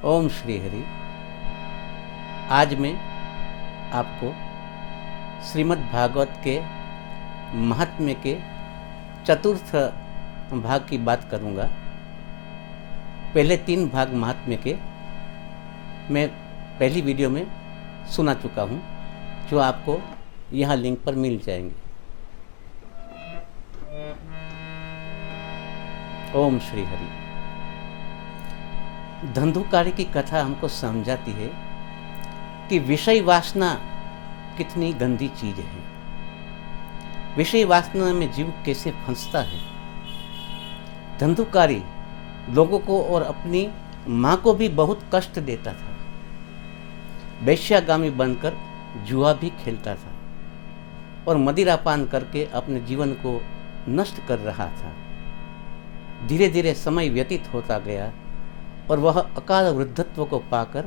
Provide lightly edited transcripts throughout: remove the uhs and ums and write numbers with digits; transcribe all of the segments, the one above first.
ओम श्री हरि। आज मैं आपको श्रीमद् भागवत के महात्म्य के चतुर्थ भाग की बात करूंगा। पहले 3 भाग महात्म्य के मैं पहली वीडियो में सुना चुका हूं, जो आपको यहाँ लिंक पर मिल जाएंगे। ओम श्री हरि। धंधुकारी की कथा हमको समझाती है कि विषय वासना कितनी गंदी चीज है। विषय वासना में जीव कैसे फंसता है। धंधुकारी लोगों को और अपनी माँ को भी बहुत कष्ट देता था। वैश्यागामी बनकर जुआ भी खेलता था और मदिरापान करके अपने जीवन को नष्ट कर रहा था। धीरे धीरे समय व्यतीत होता गया और वह अकाल वृद्धत्व को पाकर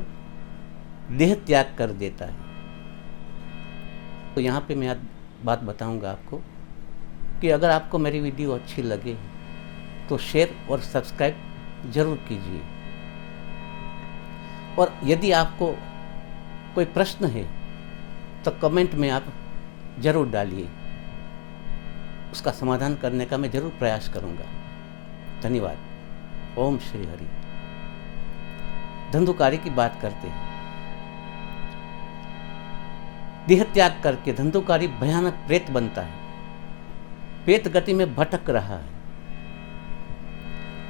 देह त्याग कर देता है। तो यहाँ पे मैं बात बताऊंगा आपको कि अगर आपको मेरी वीडियो अच्छी लगे तो शेयर और सब्सक्राइब जरूर कीजिए, और यदि आपको कोई प्रश्न है तो कमेंट में आप जरूर डालिए। उसका समाधान करने का मैं जरूर प्रयास करूंगा। धन्यवाद। ओम श्री हरि। धंधुकारी की बात करते हैं। देह त्याग करके धंधुकारी भयानक प्रेत बनता है। प्रेत गति में भटक रहा है।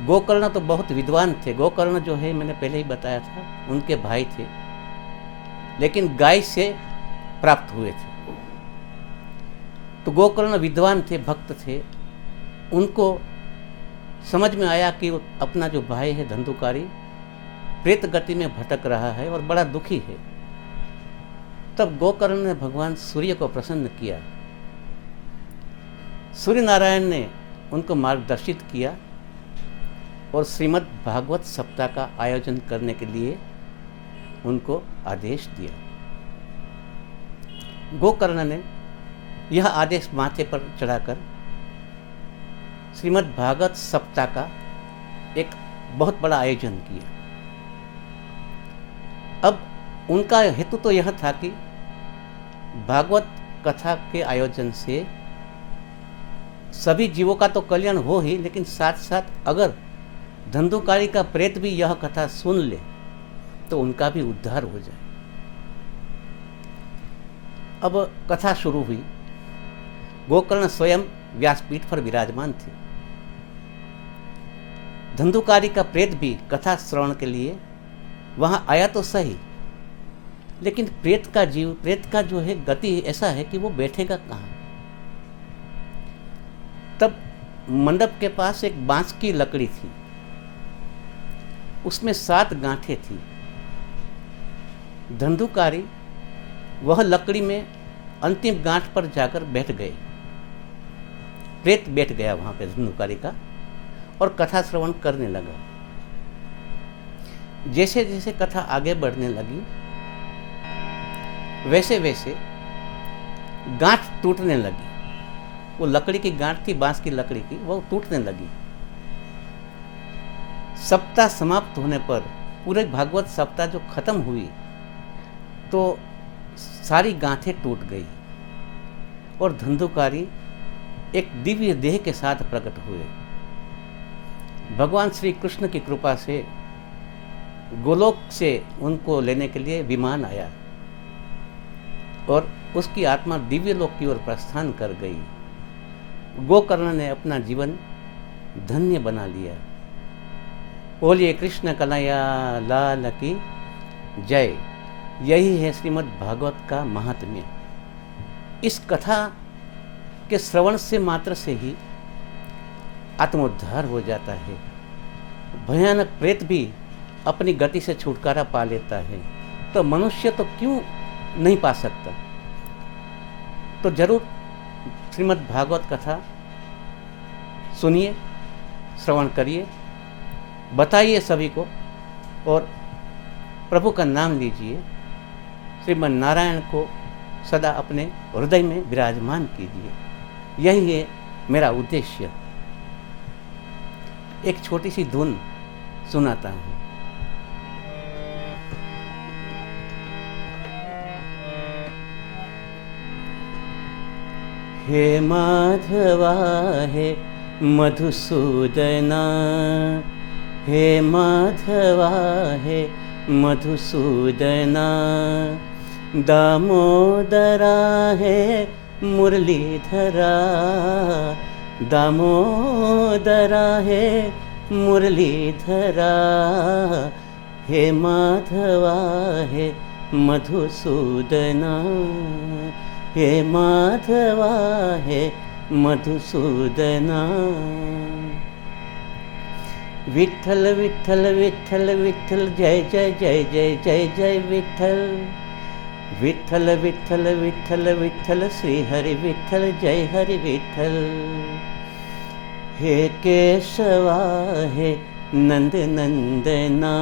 गोकर्ण तो बहुत विद्वान थे। गोकर्ण जो है मैंने पहले ही बताया था, उनके भाई थे, लेकिन गाय से प्राप्त हुए थे। तो गोकर्ण विद्वान थे, भक्त थे। उनको समझ में आया कि अपना जो भाई है धंधुकारी प्रेत गति में भटक रहा है और बड़ा दुखी है। तब गोकर्ण ने भगवान सूर्य को प्रसन्न किया। सूर्य नारायण ने उनको मार्गदर्शित किया और श्रीमद् भागवत सप्ताह का आयोजन करने के लिए उनको आदेश दिया। गोकर्ण ने यह आदेश माथे पर चढ़ाकर श्रीमद् भागवत सप्ताह का एक बहुत बड़ा आयोजन किया। अब उनका हेतु तो यह था कि भागवत कथा के आयोजन से सभी जीवों का तो कल्याण हो ही, लेकिन साथ साथ अगर धंधुकारी का प्रेत भी यह कथा सुन ले तो उनका भी उद्धार हो जाए। अब कथा शुरू हुई। गोकर्ण स्वयं व्यासपीठ पर विराजमान थे। धंधुकारी का प्रेत भी कथा श्रवण के लिए वहां आया तो सही, लेकिन प्रेत का जो है गति ऐसा है कि वो बैठेगा कहाँ। तब मंडप के पास एक बांस की लकड़ी थी, उसमें 7 गांठें थी। धंधुकारी वह लकड़ी में अंतिम गांठ पर जाकर बैठ गए। प्रेत बैठ गया वहां पे धंधुकारी का और कथा श्रवण करने लगा। जैसे जैसे कथा आगे बढ़ने लगी वैसे वैसे गांठ टूटने लगी। वो लकड़ी की गांठ थी, बांस की लकड़ी की, वो टूटने लगी। सप्ताह समाप्त होने पर, पूरे भागवत सप्ताह जो खत्म हुई, तो सारी गांठें टूट गई और धंधुकारी एक दिव्य देह के साथ प्रकट हुए। भगवान श्री कृष्ण की कृपा से गोलोक से उनको लेने के लिए विमान आया और उसकी आत्मा दिव्य लोक की ओर प्रस्थान कर गई। गोकर्ण ने अपना जीवन धन्य बना लिया। बोलिए कृष्ण कन्हैया लाल की जय। यही है श्रीमद् भागवत का महात्म्य। इस कथा के श्रवण से मात्र से ही आत्मोद्धार हो जाता है। भयानक प्रेत भी अपनी गति से छुटकारा पा लेता है। तो मनुष्य तो क्यों नहीं पा सकता। तो जरूर श्रीमद् भागवत कथा सुनिए, श्रवण करिए, बताइए सभी को, और प्रभु का नाम लीजिए। श्रीमन् नारायण को सदा अपने हृदय में विराजमान कीजिए। यही है मेरा उद्देश्य। एक छोटी सी धुन सुनाता हूँ। हे माधवा हे मधुसूदना, हे माधवा हे मधुसूदना, दामोदरा हे मुरलीधरा, दामोदरा हे मुरलीधरा, हे माधवा हे मधुसूदना, हे माधवा हे मधुसूदना। विठ्ठल विठ्ठल विठ्ठल विठ्ठल, जय जय जय जय जय जय विठ्ठल, विठ्ठल विठ्ठल विठ्ठल विठ्ठल, श्री हरि विठ्ठल, जय हरि विठ्ठल। हे केशवा हे नंद नंदना,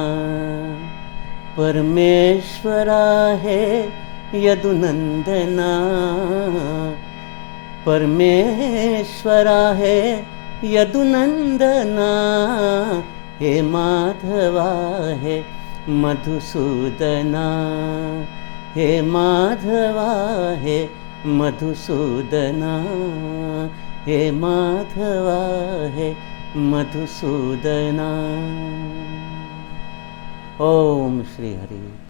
परमेश्वरा हे यदुनंदना, परमेश्वरा हे यदुनंदना, हे माधवा हे मधुसूदना, हे माधवा हे मधुसूदना, हे माधवा हे मधुसूदना। ओम श्री हरि।